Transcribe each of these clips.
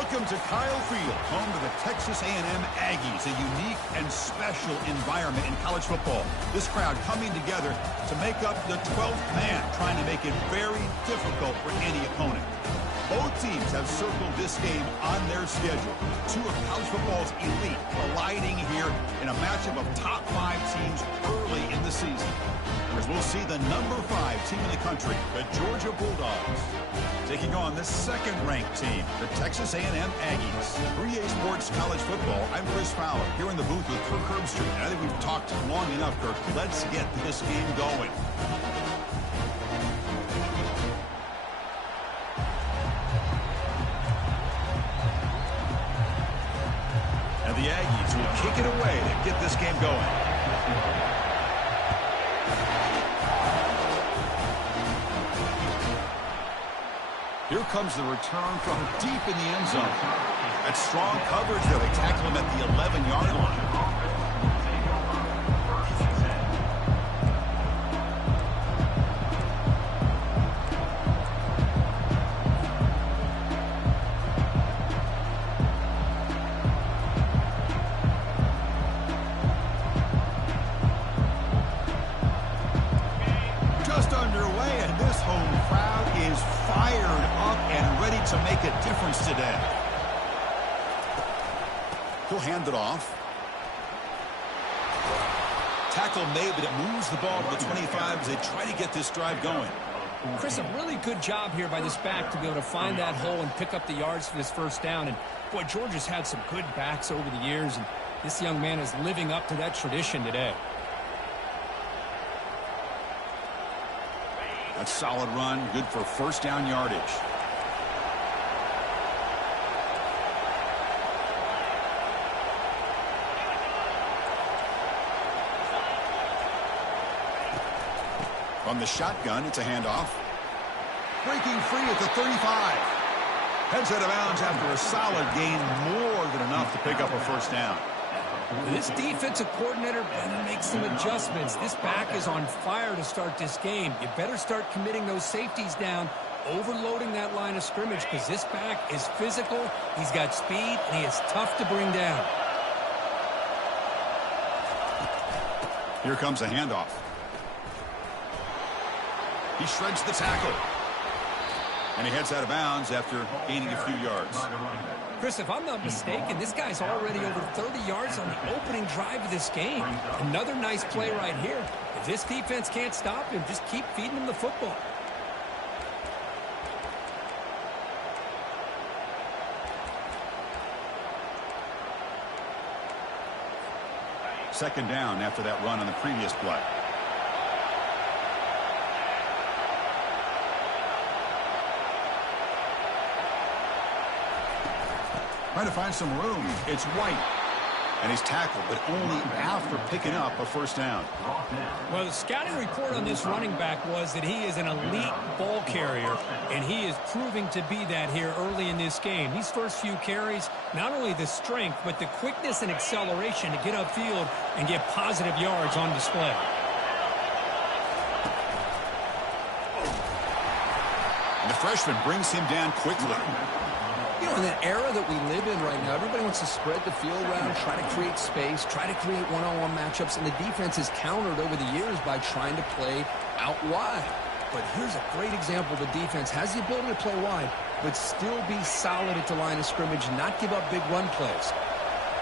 Welcome to Kyle Field, home to the Texas A&M Aggies, a unique and special environment in college football. This crowd coming together to make up the 12th man, trying to make it very difficult for any opponent. Both teams have circled this game on their schedule. Two of college football's elite colliding here in a matchup of top 5 teams early in the season. As we'll see the number 5 team in the country, the Georgia Bulldogs, taking on the second-ranked team, the Texas A&M Aggies. 3A Sports College Football, I'm Chris Fowler, here in the booth with Kirk Herbstreit. And I think we've talked long enough, Kirk. Let's get this game going. And the Aggies will kick it away to get this game going. Here comes the return from deep in the end zone. That's strong coverage there. They tackle him at the 11-yard line. Just underway, and this home crowd is fired up and ready to make a difference today. He'll hand it off. Tackle made, but it moves the ball to the 25 as they try to get this drive going. Chris, a really good job here by this back to be able to find that hole and pick up the yards for this first down. And, boy, Georgia's had some good backs over the years, and this young man is living up to that tradition today. That's a solid run, good for first down yardage. From the shotgun, it's a handoff. Breaking free at the 35. Heads out of bounds after a solid gain, more than enough to pick up a first down. This defensive coordinator better make some adjustments. This back is on fire to start this game. You better start committing those safeties down, overloading that line of scrimmage, because this back is physical, he's got speed, and he is tough to bring down. Here comes a handoff. He shreds the tackle. And he heads out of bounds after gaining a few yards. Chris, if I'm not mistaken, this guy's already over 30 yards on the opening drive of this game. Another nice play right here. If this defense can't stop him, just keep feeding him the football. Second down after that run on the previous play. Trying to find some room. It's White. And he's tackled, but only after picking up a first down. Well, the scouting report on this running back was that he is an elite ball carrier, and he is proving to be that here early in this game. These first few carries, not only the strength, but the quickness and acceleration to get upfield and get positive yards on display. And the freshman brings him down quickly. You know, in the era that we live in right now, everybody wants to spread the field around, try to create space, try to create one-on-one matchups, and the defense has countered over the years by trying to play out wide. But here's a great example. The defense has the ability to play wide, but still be solid at the line of scrimmage, not give up big run plays.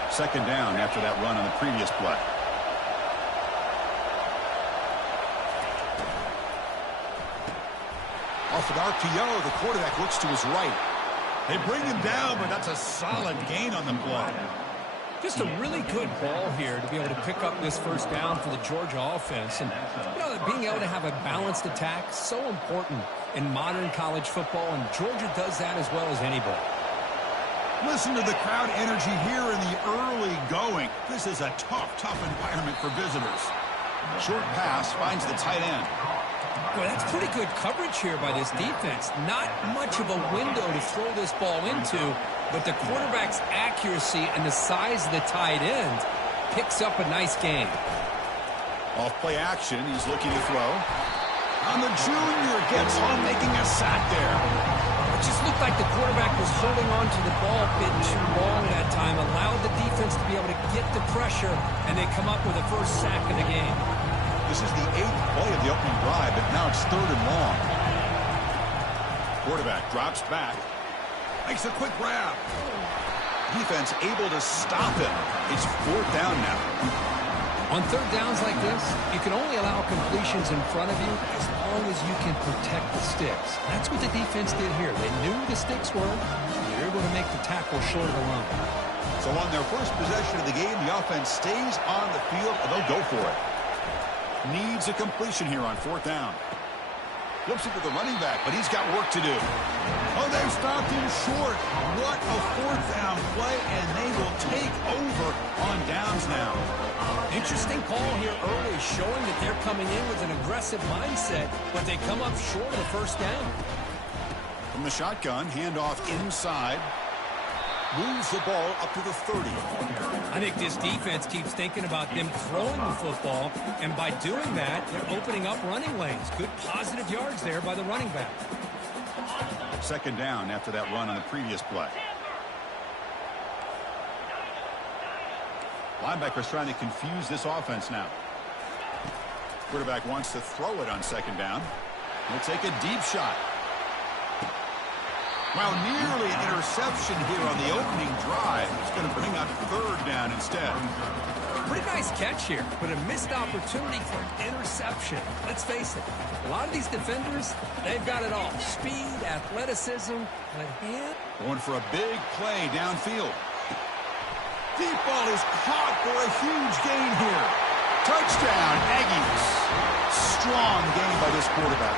Second down after that run on the previous play. Off an RPO, the quarterback looks to his right. They bring him down, but that's a solid gain on the play. Just a really good ball here to be able to pick up this first down for the Georgia offense. And, you know, being able to have a balanced attack, so important in modern college football, and Georgia does that as well as anybody. Listen to the crowd energy here in the early going. This is a tough environment for visitors. Short pass finds the tight end. Boy, that's pretty good coverage here by this defense. Not much of a window to throw this ball into, but the quarterback's accuracy and the size of the tight end picks up a nice gain. Off play action, he's looking to throw. And the junior gets home, making a sack there. It just looked like the quarterback was holding on to the ball a bit too long that time, allowed the defense to be able to get the pressure, and they come up with the first sack of the game. This is the 8th play of the opening drive, but now it's 3rd and long. Quarterback drops back. Makes a quick grab. Defense able to stop him. It's 4th down now. On 3rd downs like this, you can only allow completions in front of you as long as you can protect the sticks. That's what the defense did here. They knew the sticks were. They were able to make the tackle short of the line. So on their first possession of the game, the offense stays on the field, and they'll go for it. Needs a completion here on 4th down. Flips it to the running back, but he's got work to do. Oh, they've stopped him short. What a 4th down play, and they will take over on downs now. Interesting call here early, showing that they're coming in with an aggressive mindset, but they come up short of the 1st down. From the shotgun, handoff inside. Moves the ball up to the 30. I think this defense keeps thinking about them throwing the football, and by doing that, they're opening up running lanes. Good positive yards there by the running back. 2nd down after that run on the previous play. Linebackers trying to confuse this offense now. Quarterback wants to throw it on 2nd down. He'll take a deep shot. Well, nearly an interception here on the opening drive. It's going to bring up 3rd down instead. Pretty nice catch here, but a missed opportunity for an interception. Let's face it, a lot of these defenders, they've got it all. Speed, athleticism, but him. Going for a big play downfield. Deep ball is caught for a huge gain here. Touchdown, Aggies. Strong game by this quarterback.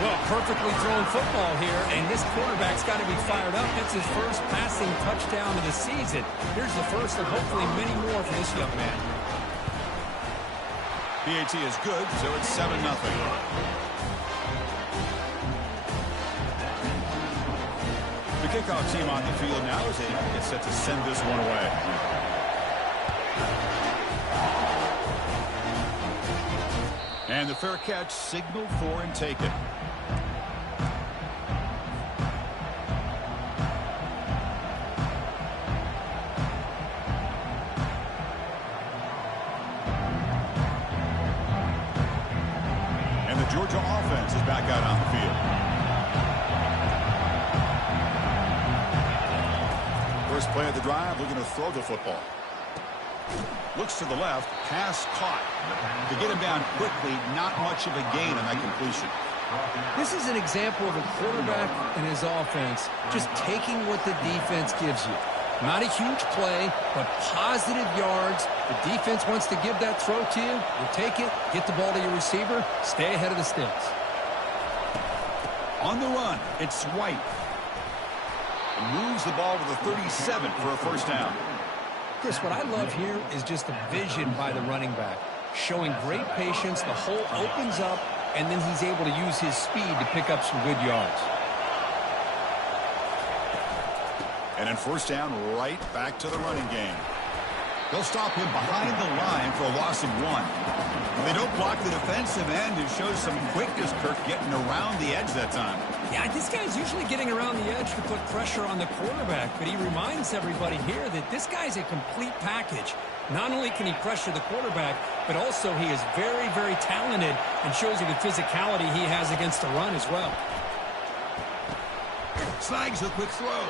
Well, perfectly thrown football here, and this quarterback's got to be fired up. It's his first passing touchdown of the season. Here's the first of hopefully many more for this young man. PAT is good, so it's 7-0. The kickoff team on the field now as they get set to send this one away. And the fair catch signaled for and taken. And the Georgia offense is back out on the field. First play of the drive, looking to throw the football. Looks to the left, pass caught. To get him down quickly, not much of a gain on that completion. This is an example of a quarterback and his offense just taking what the defense gives you. Not a huge play, but positive yards. The defense wants to give that throw to you. You take it, get the ball to your receiver, stay ahead of the sticks. On the run, it's White. Moves the ball to the 37 for a 1st down. Chris, what I love here is just the vision by the running back. Showing great patience, the hole opens up, and then he's able to use his speed to pick up some good yards. And then 1st down, right back to the running game. They'll stop him behind the line for a loss of 1. If they don't block the defensive end, it shows some quickness, Kirk, getting around the edge that time. Yeah, this guy's usually getting around the edge to put pressure on the quarterback, but he reminds everybody here that this guy's a complete package. Not only can he pressure the quarterback, but also he is very, very talented and shows you the physicality he has against the run as well. Snags a quick throw.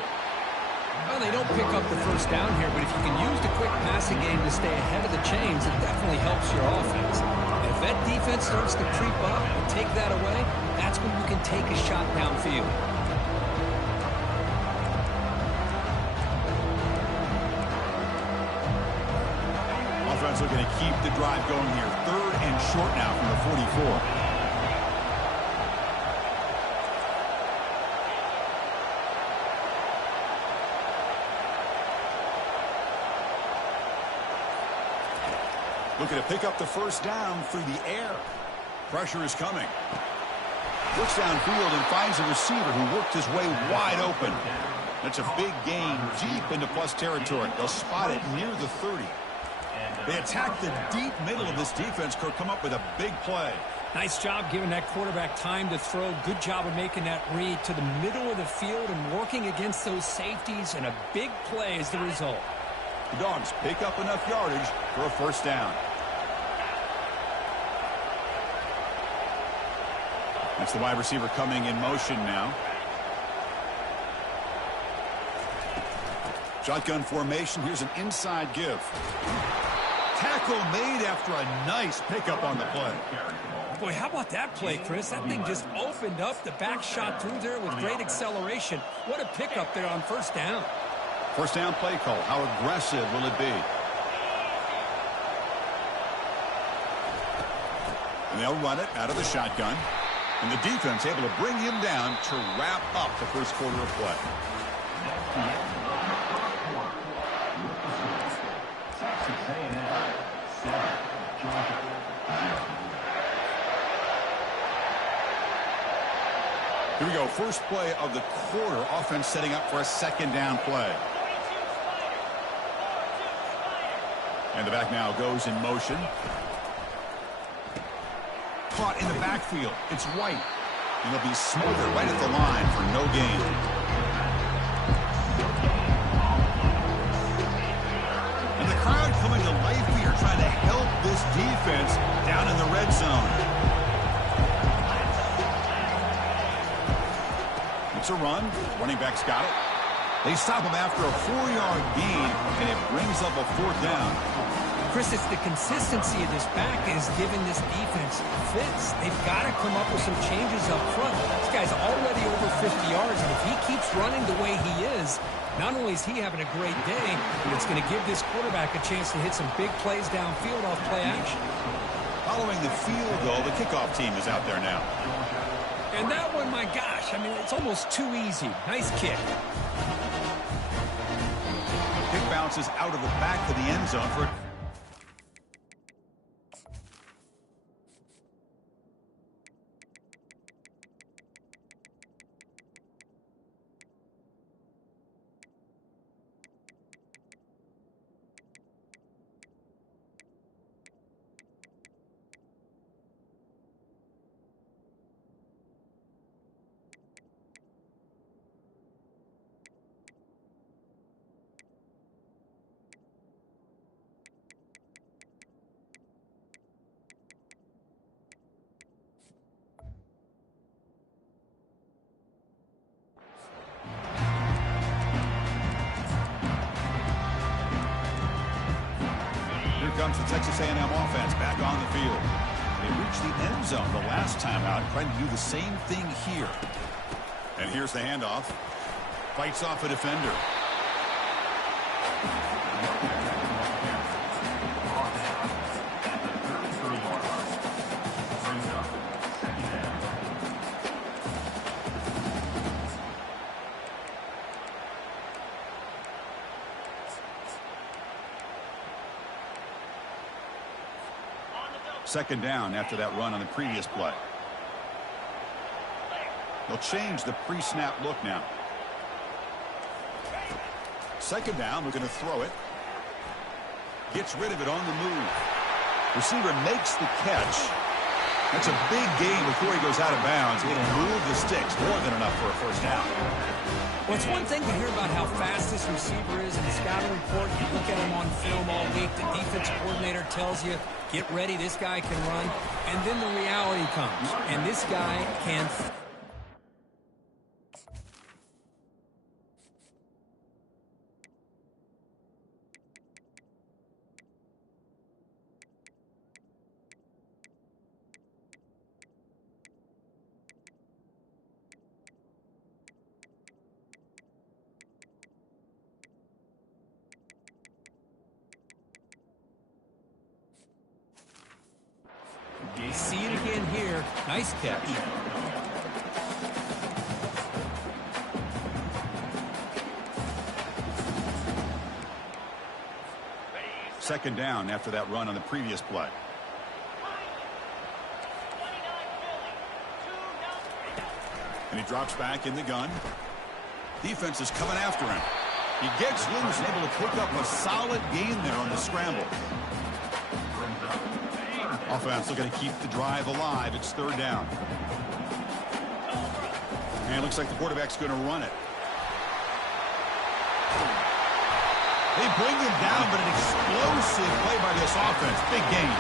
Well, they don't pick up the 1st down here, but if you can use the quick passing game to stay ahead of the chains, it definitely helps your offense. And if that defense starts to creep up and take that away, that's when you can take a shot downfield. Offense looking to keep the drive going here. 3rd and short now from the 44. Looking to pick up the 1st down through the air. Pressure is coming. Looks downfield and finds a receiver who worked his way wide open. That's a big gain deep into plus territory. They'll spot it near the 30. They attack the deep middle of this defense, Kirk, come up with a big play. Nice job giving that quarterback time to throw. Good job of making that read to the middle of the field and working against those safeties, and a big play is the result. The Dogs pick up enough yardage for a first down. That's the wide receiver coming in motion now. Shotgun formation. Here's an inside give. Tackle made after a nice pickup on the play. Boy, how about that play, Chris? That thing just opened up. The back shot through there with great acceleration. What a pickup there on first down. First down play call. How aggressive will it be? And they'll run it out of the shotgun. And the defense able to bring him down to wrap up the first quarter of play. Here we go. First play of the quarter. Offense setting up for a second down play. And the back now goes in motion. Caught in the backfield. It's White. And he'll be smothered right at the line for no gain. And the crowd coming to life here, trying to help this defense down in the red zone. It's a run. Running back's got it. They stop him after a 4-yard gain, and it brings up a fourth down. Chris, it's the consistency of this back is giving this defense fits. They've got to come up with some changes up front. This guy's already over 50 yards, and if he keeps running the way he is, not only is he having a great day, but it's going to give this quarterback a chance to hit some big plays downfield off play action. Following the field goal, the kickoff team is out there now. And that one, my gosh, I mean, it's almost too easy. Nice kick. Kick bounces out of the back of the end zone for comes the Texas A&M offense back on the field. They reached the end zone the last time out, trying to do the same thing here. And here's the handoff. Fights off a defender. Second down after that run on the previous play. They'll change the pre-snap look now. Second down, we're going to throw it. Gets rid of it on the move. Receiver makes the catch. That's a big gain before he goes out of bounds. It'll move the sticks, more than enough for a first down. Well, it's one thing to hear about how fast this receiver is in the scouting report. You look at him on film all week. The defensive coordinator tells you, get ready, this guy can run. And then the reality comes, and this guy can. You see it again here. Nice catch. Second down after that run on the previous play. And he drops back in the gun. Defense is coming after him. He gets loose and able to pick up a solid gain there on the scramble. Offense looking to keep the drive alive. It's third down. And it looks like the quarterback's going to run it. They bring him down, but an explosive play by this offense. Big gain.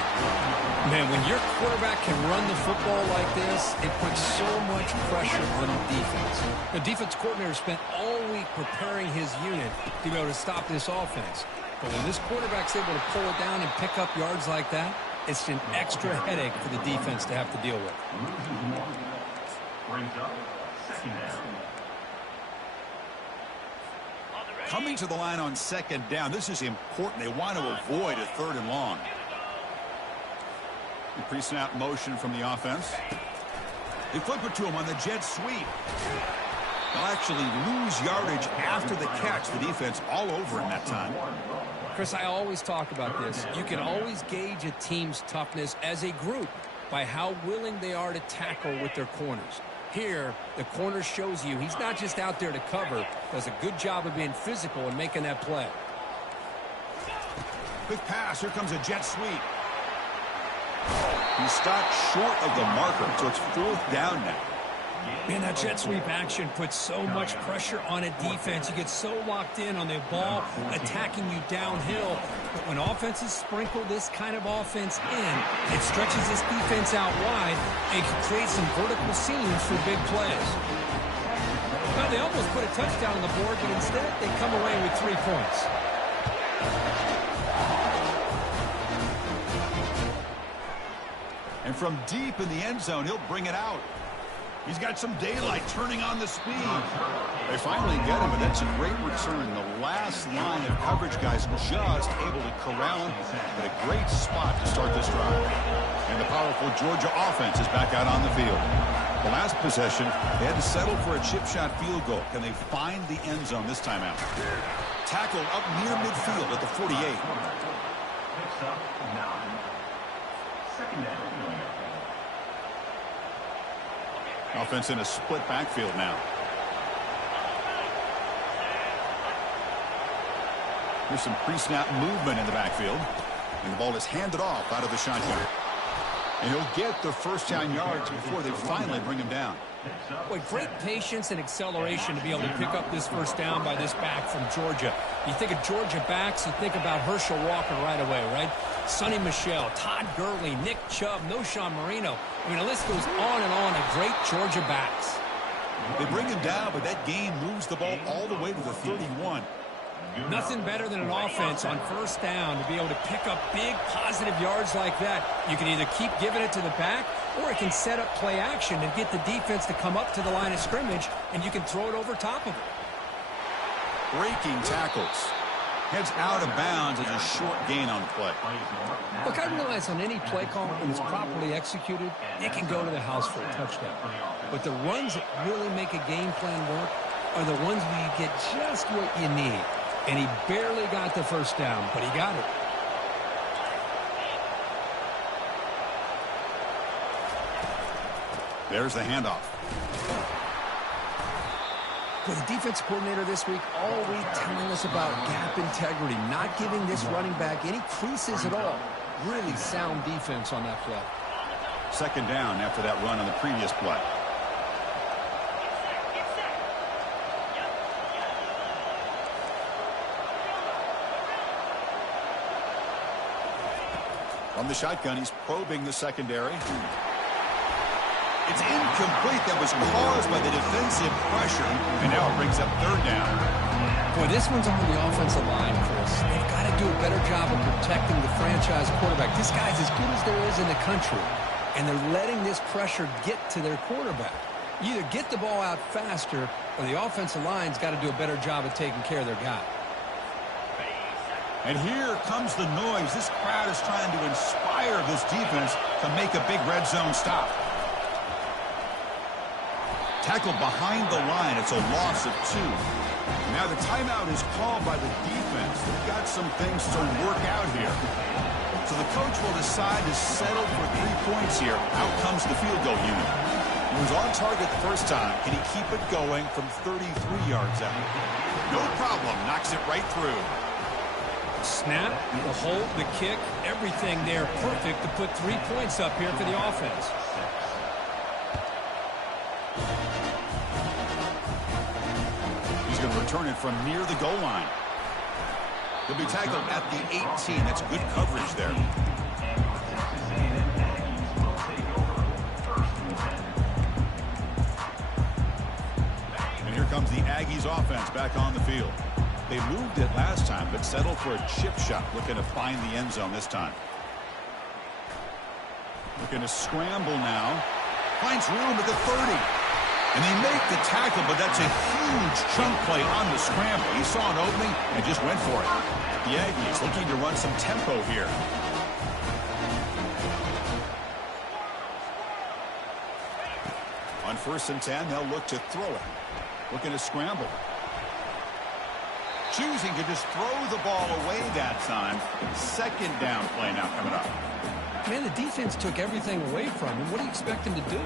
Man, when your quarterback can run the football like this, it puts so much pressure on the defense. The defense coordinator spent all week preparing his unit to be able to stop this offense. But when this quarterback's able to pull it down and pick up yards like that, it's an extra headache for the defense to have to deal with. Coming to the line on second down. This is important. They want to avoid a third and long. The pre-snap motion from the offense. They flip it to him on the jet sweep. They'll actually lose yardage after the catch. The defense all over him that time. Chris, I always talk about this. You can always gauge a team's toughness as a group by how willing they are to tackle with their corners. Here, the corner shows you he's not just out there to cover, does a good job of being physical and making that play. Quick pass. Here comes a jet sweep. He stopped short of the marker, so it's fourth down now. Man, that jet sweep action puts so much pressure on a defense. You get so locked in on the ball attacking you downhill. But when offenses sprinkle this kind of offense in, it stretches this defense out wide and can create some vertical seams for big plays. Well, they almost put a touchdown on the board, but instead they come away with 3 points. And from deep in the end zone, he'll bring it out. He's got some daylight turning on the speed. They finally get him, but that's a great return. The last line of coverage guys just able to corral him at a great spot to start this drive. And the powerful Georgia offense is back out on the field. The last possession, they had to settle for a chip shot field goal. Can they find the end zone this time out? Tackle up near midfield at the 48. Offense in a split backfield now. Here's some pre-snap movement in the backfield. And the ball is handed off out of the shotgun. And he'll get the first down yards before they finally bring him down. Boy, great patience and acceleration to be able to pick up this first down by this back from Georgia. You think of Georgia backs, you think about Herschel Walker right away, right? Sonny Michel, Todd Gurley, Nick Chubb, Noshawn Marino. I mean, the list goes on and on of great Georgia backs. They bring him down, but that gain moves the ball all the way to the 31. Nothing better than an offense on first down to be able to pick up big positive yards like that. You can either keep giving it to the back, or it can set up play action and get the defense to come up to the line of scrimmage, and you can throw it over top of it. Breaking tackles. Heads out of bounds as a short gain on the play. Look, I realize on any play call, when it's properly executed, it can go to the house for a touchdown. But the runs that really make a game plan work are the ones where you get just what you need. And he barely got the first down, but he got it. There's the handoff. Well, the defense coordinator this week all week telling us about gap integrity, not giving this running back any creases at all. Really sound defense on that play. Second down after that run on the previous play. From the shotgun, he's probing the secondary. It's incomplete. That was caused by the defensive pressure. And now it brings up third down. Boy, this one's on the offensive line, Chris. They've got to do a better job of protecting the franchise quarterback. This guy's as good as there is in the country. And they're letting this pressure get to their quarterback. You either get the ball out faster, or the offensive line's got to do a better job of taking care of their guy. And here comes the noise. This crowd is trying to inspire this defense to make a big red zone stop. Tackled behind the line. It's a loss of 2. Now the timeout is called by the defense. They've got some things to work out here. So the coach will decide to settle for 3 points here. Out comes the field goal unit. He was on target the first time. Can he keep it going from 33 yards out? No problem. Knocks it right through. Snap, the hold, the kick, everything there perfect to put 3 points up here for the offense. He's going to return it from near the goal line. He'll be tackled at the 18. That's good coverage there. And here comes the Aggies offense back on the field. They moved it last time, but settled for a chip shot, looking to find the end zone this time. Looking to scramble now. Finds room at the 30. And they make the tackle, but that's a huge chunk play on the scramble. He saw an opening and just went for it. The Aggies looking to run some tempo here. On 1st and 10, they'll look to throw it. Looking to scramble. Choosing to just throw the ball away that time. 2nd down play now coming up. Man, the defense took everything away from him. What do you expect him to do?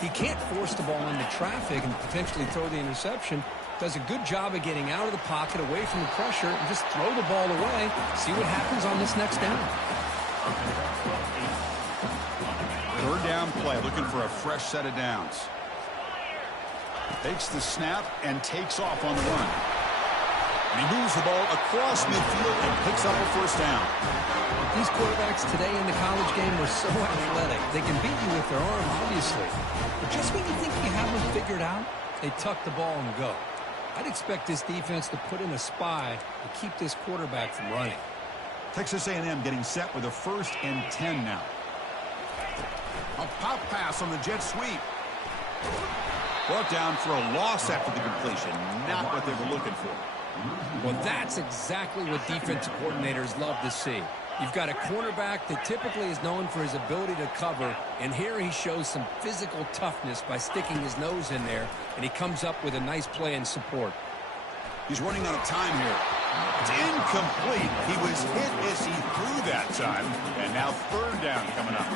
He can't force the ball into traffic and potentially throw the interception. Does a good job of getting out of the pocket, away from the pressure, and just throw the ball away. See what happens on this next down. 3rd down play, looking for a fresh set of downs. Takes the snap and takes off on the run. And he moves the ball across midfield and picks up a 1st down. These quarterbacks today in the college game are so athletic. They can beat you with their arm, obviously. But just when you think you have them figured out, they tuck the ball and go. I'd expect this defense to put in a spy to keep this quarterback from running. Texas A&M getting set with a 1st and 10 now. A pop pass on the jet sweep. Brought down for a loss after the completion. Not what they were looking for. Well, that's exactly what defensive coordinators love to see. You've got a cornerback that typically is known for his ability to cover, and here he shows some physical toughness by sticking his nose in there, and he comes up with a nice play in support. He's running out of time here. It's incomplete. He was hit as he threw that time, and now 3rd down coming up.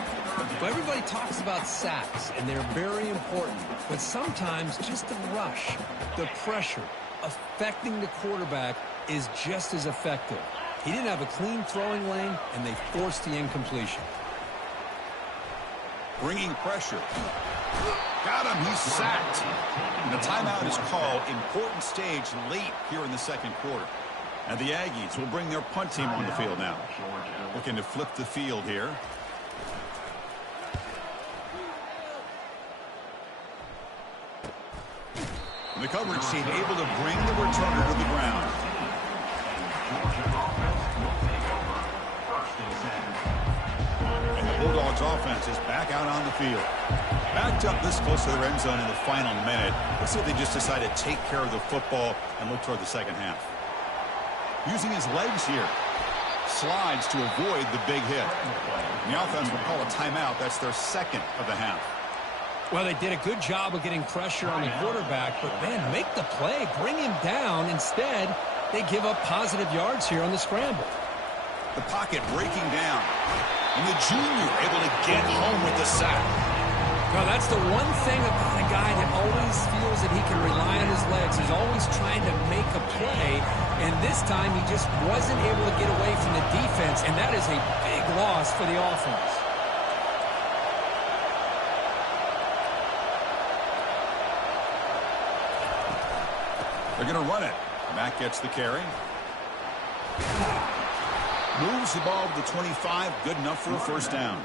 Well, everybody talks about sacks, and they're very important, but sometimes just the rush, the pressure, affecting the quarterback is just as effective. He didn't have a clean throwing lane, and they forced the incompletion. Bringing pressure. Got him. He's sacked. And the timeout is called. Important stage late here in the 2nd quarter. And the Aggies will bring their punt team on the field now. Looking to flip the field here. And the coverage team able to bring the returner to the ground. And the Bulldogs offense is back out on the field. Backed up this close to their end zone in the final minute. Let's see if they just decide to take care of the football and look toward the 2nd half. Using his legs here. Slides to avoid the big hit. And the offense will call a timeout. That's their 2nd of the half. Well, they did a good job of getting pressure on the quarterback, but, man, make the play, bring him down. Instead, they give up positive yards here on the scramble. The pocket breaking down. And the junior able to get home with the sack. Well, that's the one thing about a guy that always feels that he can rely on his legs. He's always trying to make a play, and this time he just wasn't able to get away from the defense, and that is a big loss for the offense. They're going to run it. Mack gets the carry. Moves the ball to the 25. Good enough for a 1st down.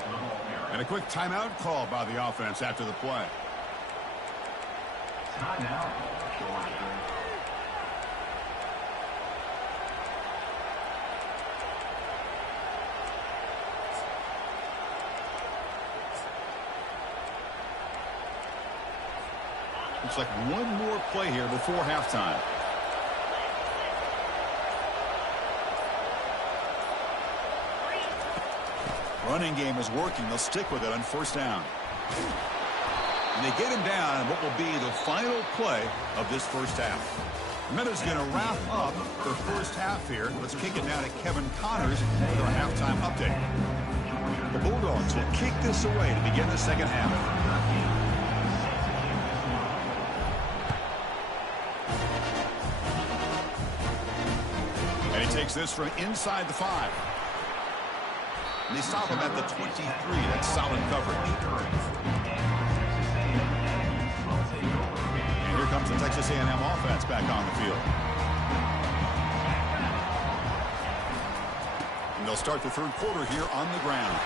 And a quick timeout call by the offense after the play. Timeout. Looks like one more play here before halftime. Running game is working. They'll stick with it on 1st down. And they get him down in what will be the final play of this 1st half. Minutes going to wrap up the 1st half here. Let's kick it now to Kevin Connors for a halftime update. The Bulldogs will kick this away to begin the 2nd half. takes this from inside the 5. And they stop him at the 23. That's solid coverage. And here comes the Texas A&M offense back on the field. And they'll start the third quarter here on the ground.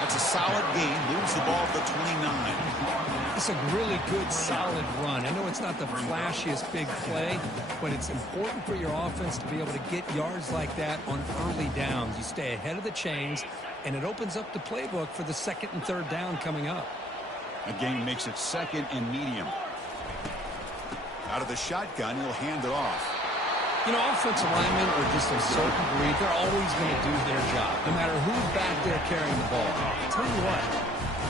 That's a solid gain. Moves the ball to the 29. It's a really good, solid run. I know it's not the flashiest big play, but it's important for your offense to be able to get yards like that on early downs. You stay ahead of the chains, and it opens up the playbook for the second and third down coming up. A gain makes it second and medium. Out of the shotgun, he'll hand it off. You know, offensive linemen are just a certain breed. They're always going to do their job, no matter who's back there carrying the ball. I'll tell you what,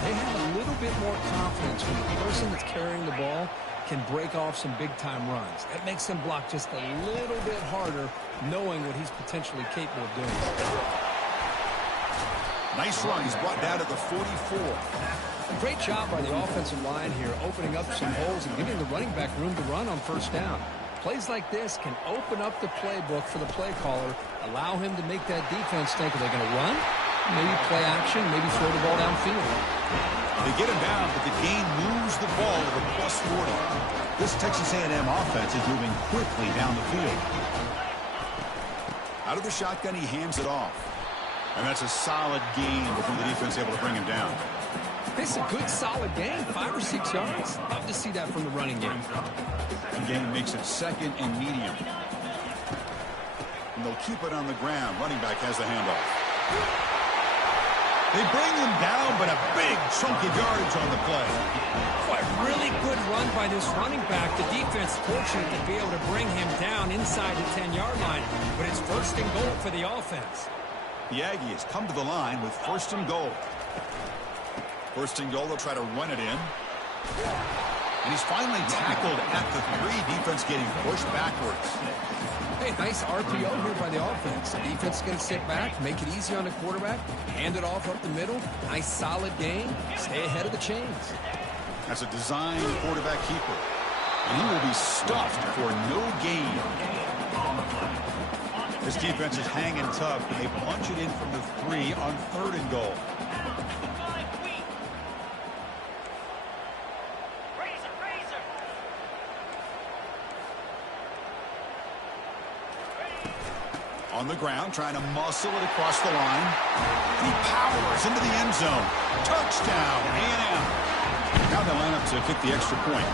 they have a little bit more confidence when the person that's carrying the ball can break off some big-time runs. That makes them block just a little bit harder, knowing what he's potentially capable of doing. Nice run. He's brought down to the 44. Great job by the offensive line here, opening up some holes and giving the running back room to run on first down. Plays like this can open up the playbook for the play caller, allow him to make that defense think, are they going to run? Maybe play action, maybe throw the ball downfield. They get him down, but the gain moves the ball to the plus 40. This Texas A&M offense is moving quickly down the field. Out of the shotgun, he hands it off. And that's a solid gain before the defense able to bring him down. It's a good, solid gain, 5 or 6 yards. Love to see that from the running game. The gain makes it second and medium. And they'll keep it on the ground. Running back has the handoff. They bring him down, but a big chunk of yardage on the play. Boy, really good run by this running back. The defense fortunate to be able to bring him down inside the 10-yard line. But it's first and goal for the offense. The Aggies come to the line with first and goal. First and goal, they'll try to run it in. And he's finally tackled at the 3. Defense getting pushed backwards. Hey, nice RPO here by the offense. The defense is going to sit back, make it easy on the quarterback, hand it off up the middle. Nice solid gain. Stay ahead of the chains. That's a designed quarterback keeper. And he will be stuffed for no gain. This defense is hanging tough, and they punch it in from the 3 on third and goal. On the ground, trying to muscle it across the line. He powers into the end zone. Touchdown, A&M. Now they line up to kick the extra point.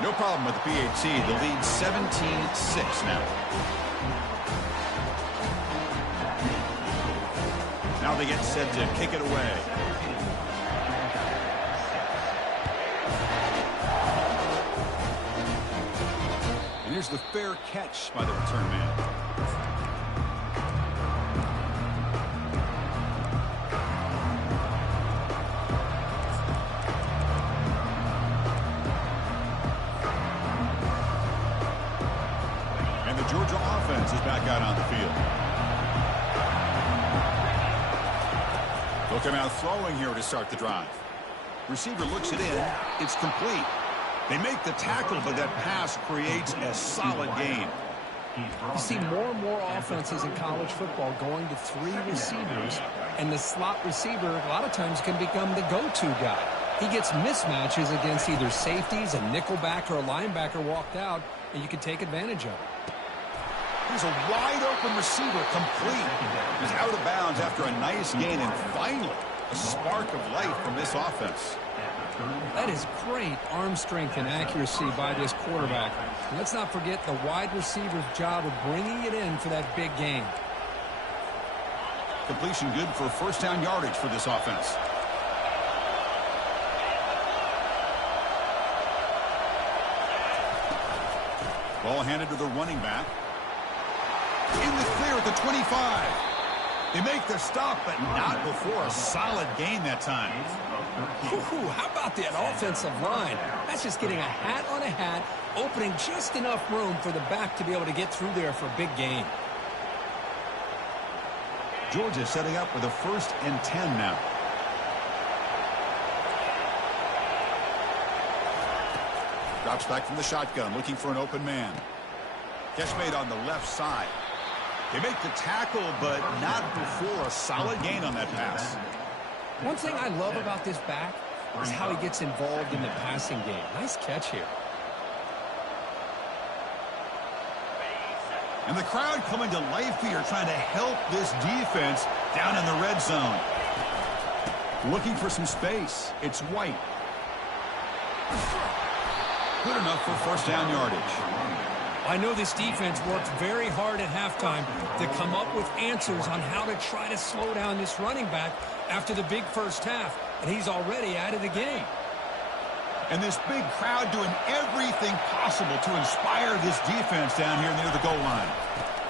No problem with the PAT. The lead 17-6 now. Now they get set to kick it away. And here's the fair catch by the return man. And the Georgia offense is back out on the field. They'll come out throwing here to start the drive. Receiver looks it in. It's complete. They make the tackle, but that pass creates a solid gain. You see more and more offenses in college football going to 3 receivers, and the slot receiver a lot of times can become the go-to guy. He gets mismatches against either safeties, a nickelback, or a linebacker walked out, and you can take advantage of it. Here's a wide-open receiver, complete. He's out of bounds after a nice gain, and finally, a spark of life from this offense. That is great arm strength and accuracy by this quarterback. And let's not forget the wide receiver's job of bringing it in for that big gain. Completion good for first down yardage for this offense. Ball handed to the running back. In the clear at the 25. They make the stop, but not before a solid gain that time. Ooh, how about that offensive line? That's just getting a hat on a hat, opening just enough room for the back to be able to get through there for a big gain. Georgia setting up with a 1st and 10 now. Drops back from the shotgun, looking for an open man. Catch made on the left side. They make the tackle, but not before a solid gain on that pass. One thing I love about this back is how he gets involved in the passing game. Nice catch here. And the crowd coming to life here, trying to help this defense down in the red zone. Looking for some space. It's White. Good enough for first down yardage. I know this defense worked very hard at halftime to come up with answers on how to try to slow down this running back after the big first half, and he's already out of the game. And this big crowd doing everything possible to inspire this defense down here near the goal line.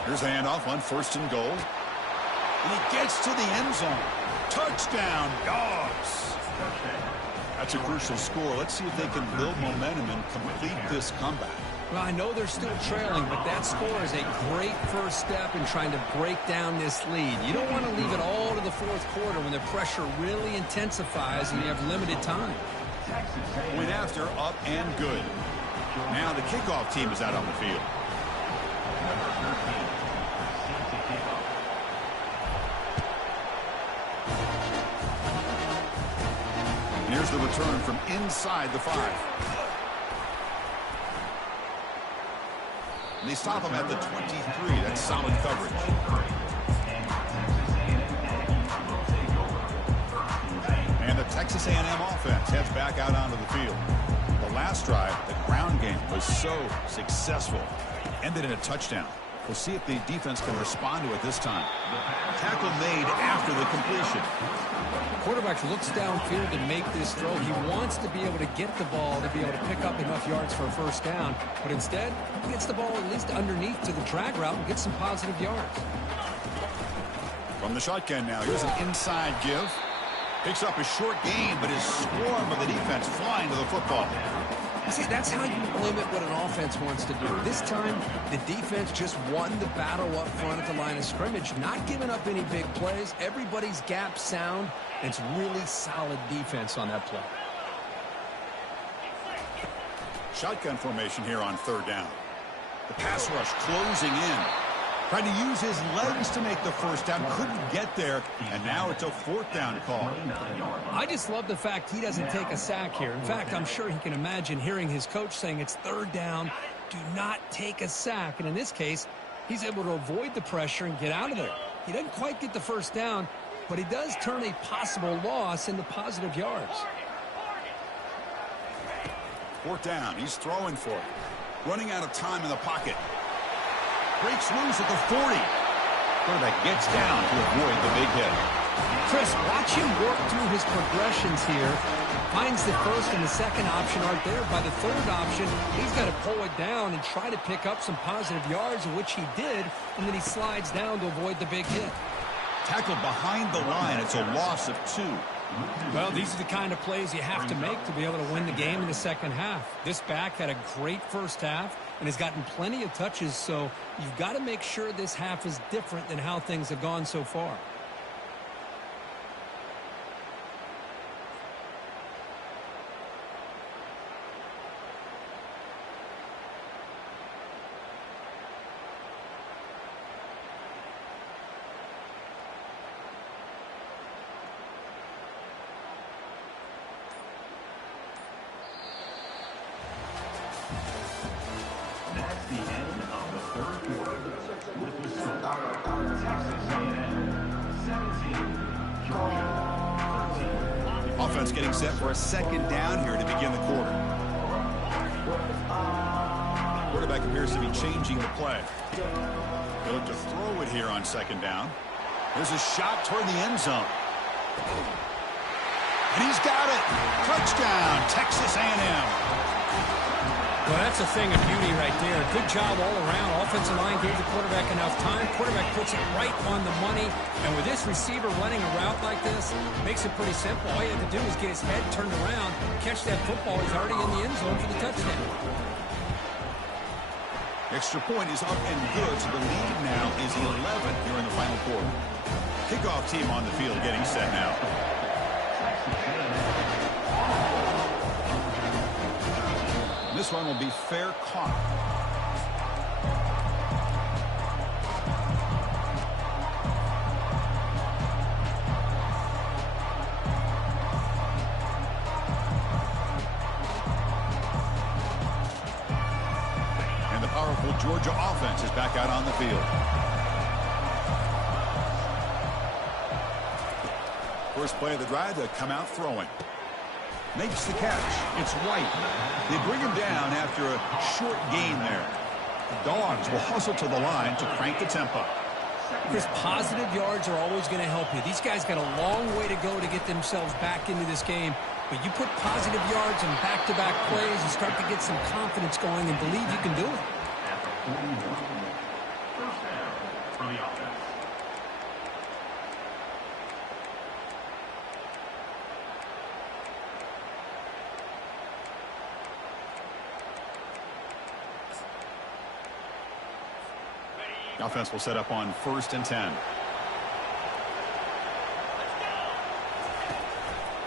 Here's a handoff on 1st and goal. And he gets to the end zone. Touchdown, Dogs. That's a crucial score. Let's see if they can build momentum and complete this comeback. Well, I know they're still trailing, but that score is a great first step in trying to break down this lead. You don't want to leave it all to the fourth quarter when the pressure really intensifies and you have limited time. Went after, up and good. Now the kickoff team is out on the field. And here's the return from inside the 5. And they stop him at the 23. That's solid coverage. And the Texas A&M offense heads back out onto the field. The last drive, the ground game, was so successful. Ended in a touchdown. We'll see if the defense can respond to it this time. Tackle made after the completion. The quarterback looks downfield to make this throw. He wants to be able to get the ball to be able to pick up enough yards for a first down. But instead, he gets the ball at least underneath to the drag route and gets some positive yards. From the shotgun now, here's an inside give. Picks up a short gain, but his swarm of the defense flying to the football. See, that's how you limit what an offense wants to do. This time, the defense just won the battle up front at the line of scrimmage, not giving up any big plays. Everybody's gap sound. It's really solid defense on that play. Shotgun formation here on 3rd down. The pass rush closing in. Trying to use his legs to make the first down. Couldn't get there. And now it's a 4th down call. I just love the fact he doesn't take a sack here. In fact, I'm sure he can imagine hearing his coach saying it's 3rd down. Do not take a sack. And in this case, he's able to avoid the pressure and get out of there. He doesn't quite get the first down, but he does turn a possible loss into positive yards. 4th down. He's throwing for it. Running out of time in the pocket. Breaks loose at the 40. Quarterback gets down to avoid the big hit. Chris, watch him work through his progressions here. Finds the first and the second option aren't there. By the 3rd option, he's got to pull it down and try to pick up some positive yards, which he did, and then he slides down to avoid the big hit. Tackled behind the line. It's a loss of 2. Well, these are the kind of plays you have to make to be able to win the game in the second half. This back had a great first half and has gotten plenty of touches, so you've got to make sure this half is different than how things have gone so far. Offense getting set for a 2nd down here to begin the quarter. Quarterback appears to be changing the play. They look to throw it here on 2nd down. There's a shot toward the end zone. And he's got it. Touchdown, Texas A&M. Well, that's a thing of beauty right there. Good job all around. Offensive line gave the quarterback enough time. Quarterback puts it right on the money. And with this receiver running a route like this, makes it pretty simple. All you have to do is get his head turned around, catch that football. He's already in the end zone for the touchdown. Extra point is up and good, so the lead now is 11 here in the final quarter. Kickoff team on the field getting set now. This one will be fair caught. Georgia offense is back out on the field. First play of the drive, to come out throwing. Makes the catch. It's White. They bring him down after a short gain there. The Dogs will hustle to the line to crank the tempo. Chris, positive yards are always going to help you. These guys got a long way to go to get themselves back into this game. But you put positive yards and back-to-back plays, you start to get some confidence going and believe you can do it. The offense will set up on 1st and 10.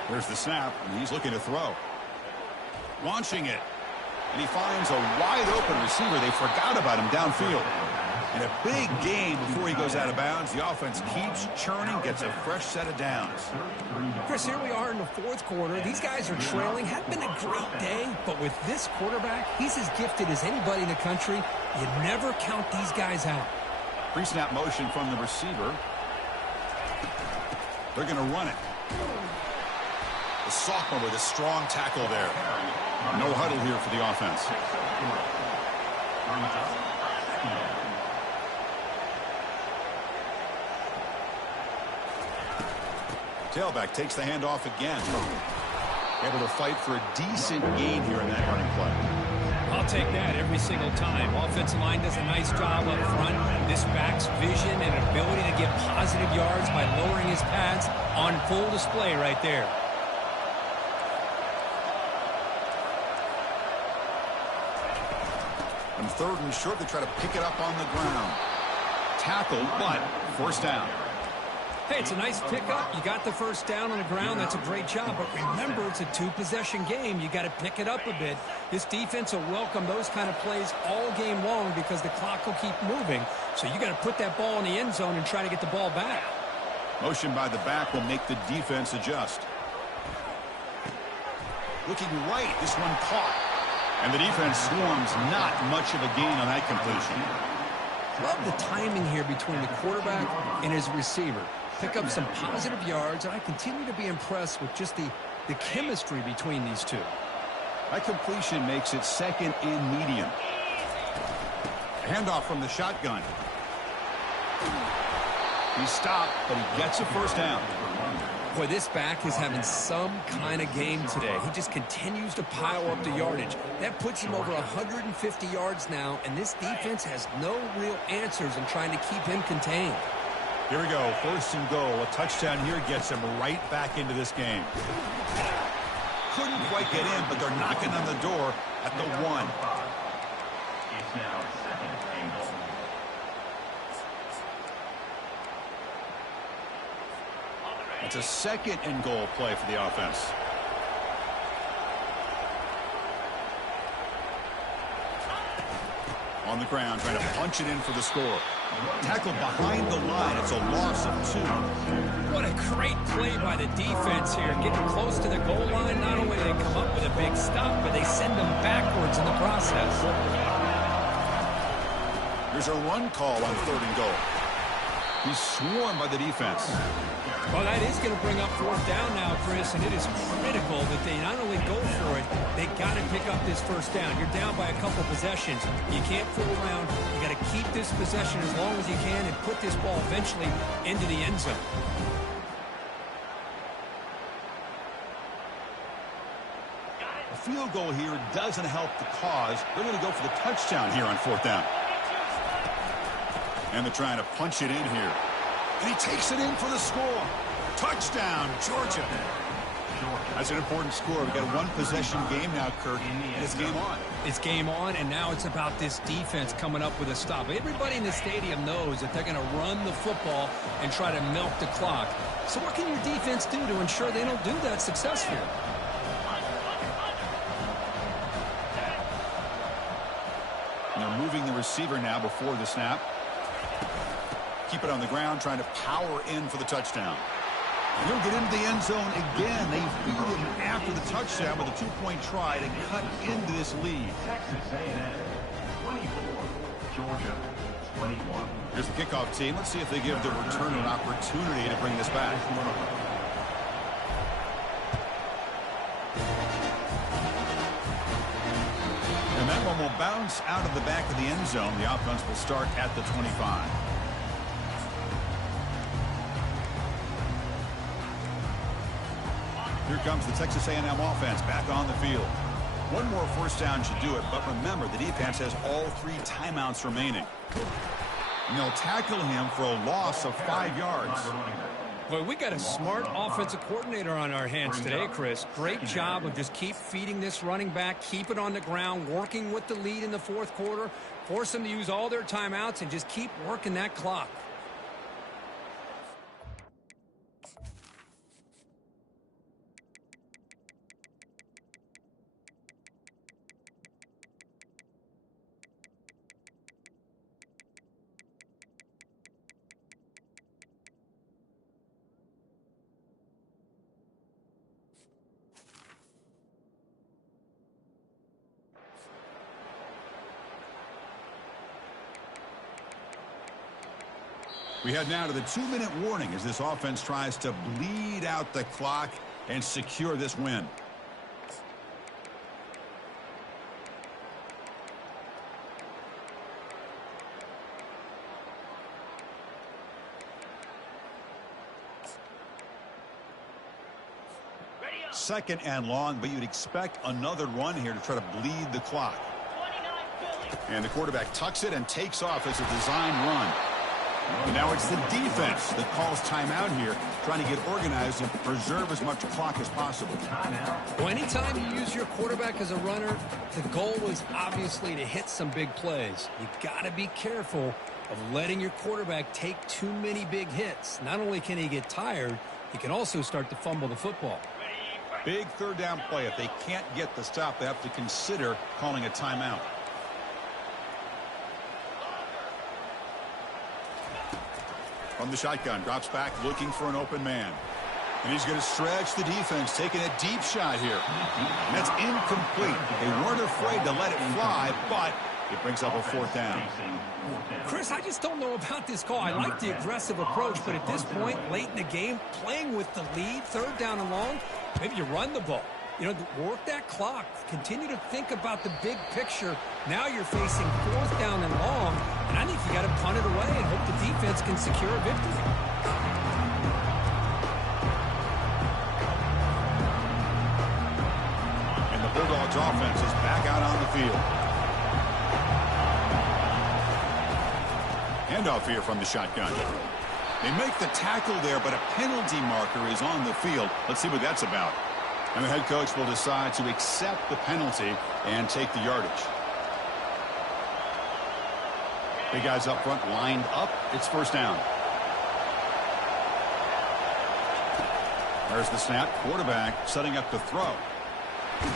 There's the snap, and he's looking to throw. Launching it. And he finds a wide-open receiver. They forgot about him downfield. In a big game before he goes out of bounds, the offense keeps churning, gets a fresh set of downs. Chris, here we are in the 4th quarter. These guys are trailing. Hadn't been a great day, but with this quarterback, he's as gifted as anybody in the country. You never count these guys out. Pre-snap motion from the receiver. They're going to run it. The sophomore with a strong tackle there. No huddle here for the offense. Tailback takes the handoff again. Able to fight for a decent gain here in that running play. I'll take that every single time. Offensive line does a nice job up front. This back's vision and ability to get positive yards by lowering his pads on full display right there. On 3rd and short, they try to pick it up on the ground. Tackled, but 1st down. Hey, it's a nice pickup. You got the 1st down on the ground. That's a great job. But remember, it's a 2-possession game. You got to pick it up a bit. This defense will welcome those kind of plays all game long because the clock will keep moving. So you got to put that ball in the end zone and try to get the ball back. Motion by the back will make the defense adjust. Looking right, this one caught. And the defense swarms, not much of a gain on that completion. Love the timing here between the quarterback and his receiver. Pick up some positive yards, and I continue to be impressed with just the chemistry between these two. That completion makes it 2nd and medium. Handoff from the shotgun. He stopped, but he gets a 1st down. Boy, this back is having some kind of game today. He just continues to pile up the yardage. That puts him over 150 yards now, and this defense has no real answers in trying to keep him contained. Here we go, 1st and goal. A touchdown here gets him right back into this game. Couldn't quite get in, but they're knocking on the door at the 1. It's now 2nd and goal. It's a 2nd and goal play for the offense. On the ground, trying to punch it in for the score. Tackled behind the line. It's a loss of 2. What a great play by the defense here. Getting close to the goal line, not only do they come up with a big stop, but they send them backwards in the process. There's a run call on 3rd and goal. He's swarmed by the defense. Well, that is going to bring up 4th down now, Chris, and it is critical that they not only go for it, they got to pick up this 1st down. You're down by a couple possessions. You can't fool around. You got to keep this possession as long as you can and put this ball eventually into the end zone. A field goal here doesn't help the cause. They're going to go for the touchdown here on 4th down. And they're trying to punch it in here. And he takes it in for the score. Touchdown, Georgia. That's an important score. We've got a 1-possession game now, Kirk. And it's game on. It's game on, and now it's about this defense coming up with a stop. Everybody in the stadium knows that they're going to run the football and try to milk the clock. So what can your defense do to ensure they don't do that successfully? And they're moving the receiver now before the snap. Keep it on the ground, trying to power in for the touchdown. And he'll get into the end zone again. They feed him after the touchdown with a 2-point try to cut into this lead. Texas A&M 24, Georgia, 21. Here's the kickoff team. Let's see if they give the returner an opportunity to bring this back. And that one will bounce out of the back of the end zone. The offense will start at the 25. Here comes the Texas A&M offense back on the field. One more first down should do it, but remember, the defense has all 3 timeouts remaining. And they'll tackle him for a loss of 5 yards. Boy, we got a smart offensive coordinator on our hands today, Chris. Great job of just keep feeding this running back, keep it on the ground, working with the lead in the fourth quarter, force them to use all their timeouts, and just keep working that clock. We head now to the 2-minute warning as this offense tries to bleed out the clock and secure this win. Second and long, but you'd expect another run here to try to bleed the clock. And the quarterback tucks it and takes off as a design run. And now it's the defense that calls timeout here, trying to get organized and preserve as much clock as possible. Well, anytime you use your quarterback as a runner, the goal is obviously to hit some big plays. You got to be careful of letting your quarterback take too many big hits. Not only can he get tired, he can also start to fumble the football. Big third down play. If they can't get the stop, they have to consider calling a timeout. From the shotgun, drops back looking for an open man. And he's going to stretch the defense, taking a deep shot here. And that's incomplete. They weren't afraid to let it fly, but it brings up a fourth down. Chris, I just don't know about this call. I like the aggressive approach, but at this point, late in the game, playing with the lead, third down and long, maybe you run the ball. You know, work that clock. Continue to think about the big picture. Now you're facing fourth down and long, and I think you got to punt it away and hope the defense can secure a victory. And the Bulldogs offense is back out on the field. Handoff here from the shotgun. They make the tackle there, but a penalty marker is on the field. Let's see what that's about. And the head coach will decide to accept the penalty and take the yardage. Big guys up front lined up. It's first down. There's the snap. Quarterback setting up to throw.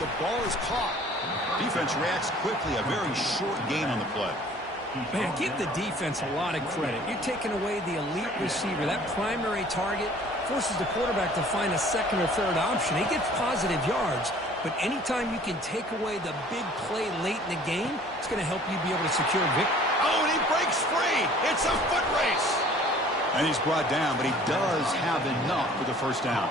The ball is caught. Defense reacts quickly. A very short gain on the play. Man, give the defense a lot of credit. You're taking away the elite receiver. That primary target forces the quarterback to find a second or third option. He gets positive yards, but anytime you can take away the big play late in the game, it's going to help you be able to secure victory. Oh, and he breaks free. It's a foot race. And he's brought down, but he does have enough for the first down.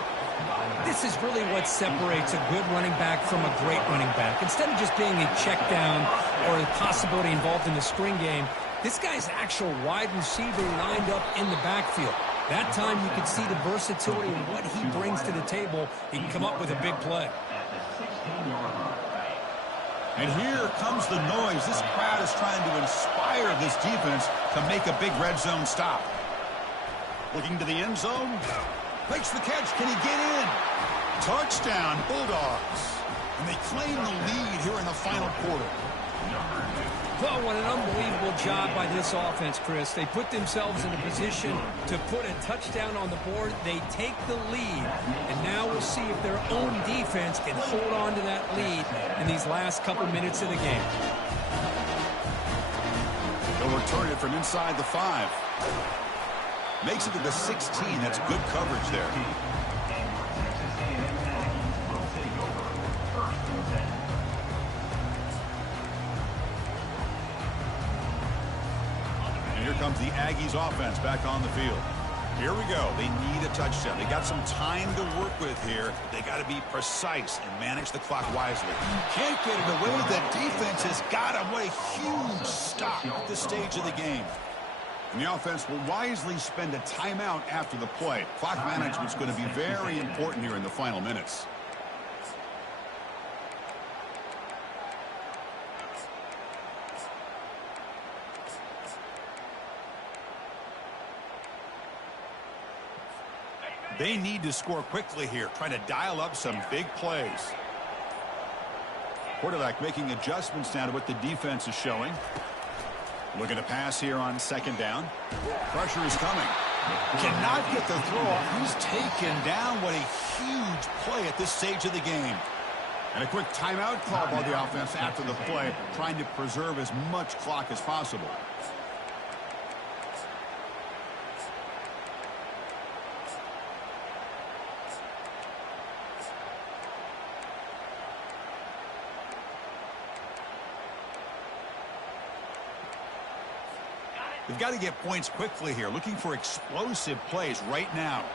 This is really what separates a good running back from a great running back. Instead of just being a check down or a possibility involved in the screen game, this guy's actual wide receiver lined up in the backfield. That time you can see the versatility and what he brings to the table. He can come up with a big play. And here comes the noise. This crowd is trying to inspire this defense to make a big red zone stop. Looking to the end zone. Makes the catch. Can he get in? Touchdown, Bulldogs. And they claim the lead here in the final quarter. Well, what an unbelievable job by this offense, Chris. They put themselves in a position to put a touchdown on the board. They take the lead, and now we'll see if their own defense can hold on to that lead in these last couple minutes of the game. They'll return it from inside the 5. Makes it to the 16. That's good coverage there. comes the Aggies offense back on the field. Here we go. They need a touchdown. They got some time to work with here. They got to be precise and manage the clock wisely. Can't get it away. The defense has got him. What a huge stop at this stage of the game. And the offense will wisely spend a timeout after the play. Clock management's going to be very important here in the final minutes. They need to score quickly here, trying to dial up some big plays. Quarterback making adjustments now to what the defense is showing. Looking to pass here on second down. Pressure is coming. Cannot get the throw off. He's taken down. What a huge play at this stage of the game. And a quick timeout call by the offense after the play, trying to preserve as much clock as possible. They've got to get points quickly here, looking for explosive plays right now.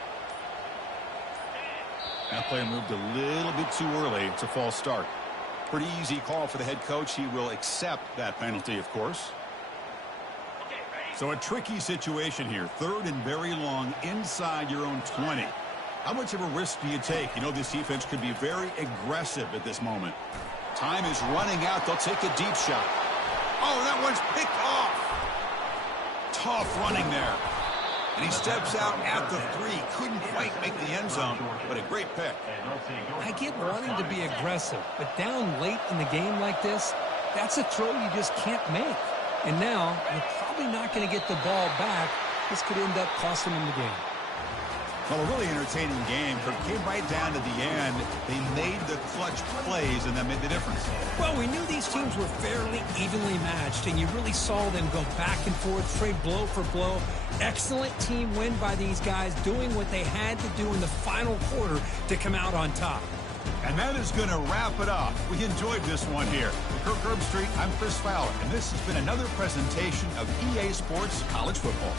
That player moved a little bit too early. It's a false start. Pretty easy call for the head coach. He will accept that penalty, of course. So a tricky situation here. Third and very long inside your own 20. How much of a risk do you take? You know this defense could be very aggressive at this moment. Time is running out. They'll take a deep shot. Oh, that one's picked off. Tough running there. And he steps out at the 3. Couldn't quite make the end zone, but a great pick. I get wanting to be aggressive, but down late in the game like this, that's a throw you just can't make. And now, you're probably not going to get the ball back. This could end up costing him the game. Well, a really entertaining game. It came right down to the end. They made the clutch plays, and that made the difference. Well, we knew these teams were fairly evenly matched, and you really saw them go back and forth, trade blow for blow. Excellent team win by these guys, doing what they had to do in the final quarter to come out on top. And that is going to wrap it up. We enjoyed this one here. Kirk Herbstreit, I'm Chris Fowler, and this has been another presentation of EA Sports College Football.